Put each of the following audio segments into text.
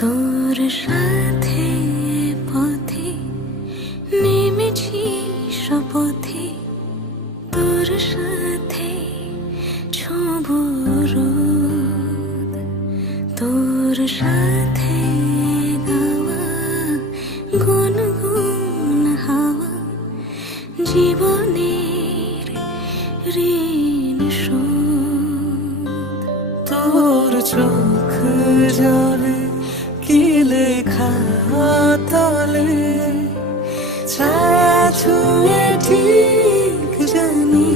তোর সাথে পথে নেমেছি শপথে, তোর সাথে ছোঁব রোদ, তোর সাথে গাওয়া গুনগুন হাওয়া জীবনের ঋণ শোধ। তোর চোখ জলে কি লেখা তলে, ছায়া ছুঁয়ে ঠিক জানি।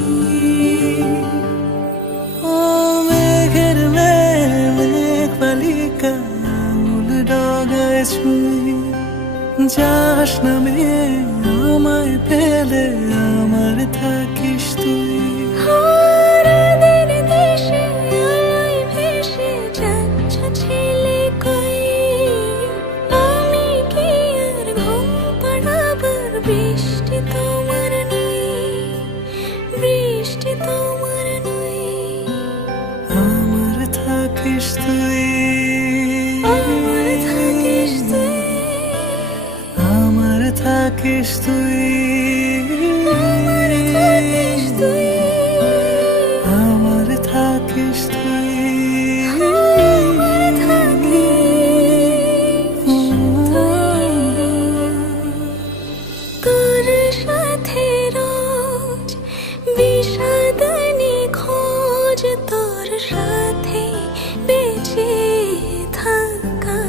ও মেঘের মেঘ বালিকা আঙুল ডগায় ছুঁয়ে, যাস নামে আমায় পেলে আমার থাকিস তুই। বৃষ্টি তোমার নই, বৃষ্টি তোমার নই, আমার থাকিস তুই, আমার থাকিস তুই, আমার থাকিস তুই, আমার থাকিস তুই, আমার থাকিস তুই, আমার থাকিস তুই। তোর সাথে রোজ বিষাদ নিখোঁজ, তোর সাথে বেঁচে থাকা।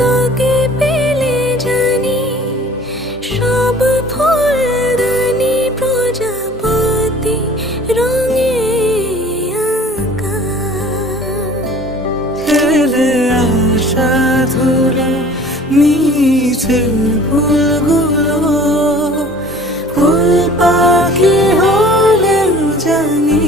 তোকে পেলে জানি সব ফুলদানি প্রজাপতি রঙে আঁকা। ফেলে আসা ধুলো মিছে ফুলগুলো, ফুল পাখি হলেও জানি।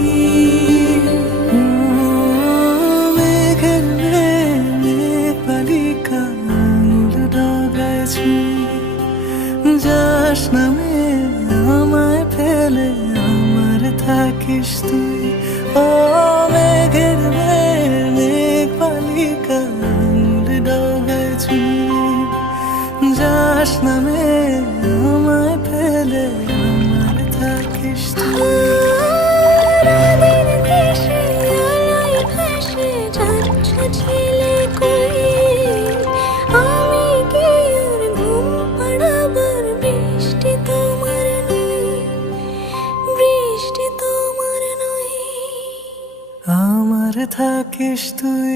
মেঘের মেঘ বালিকা আঙুল ডগায় ছুঁয়ে, যাস নামে আমায় ফেলে আমার থাকিস তুই। ও মেঘের মেঘ বালিকা আঙুল ডগায় ছুঁয়ে, যাস নামে আমায় ফেলে আমার থাকিস তুই। রাতের দেশে আলোয় ভাসে যাচ্ছে ছেলে কই, আমি কি আর ঘুম পাড়াবার? বৃষ্টি তোমার নই, বৃষ্টি তোমার নই, আমার থাকিস তুই।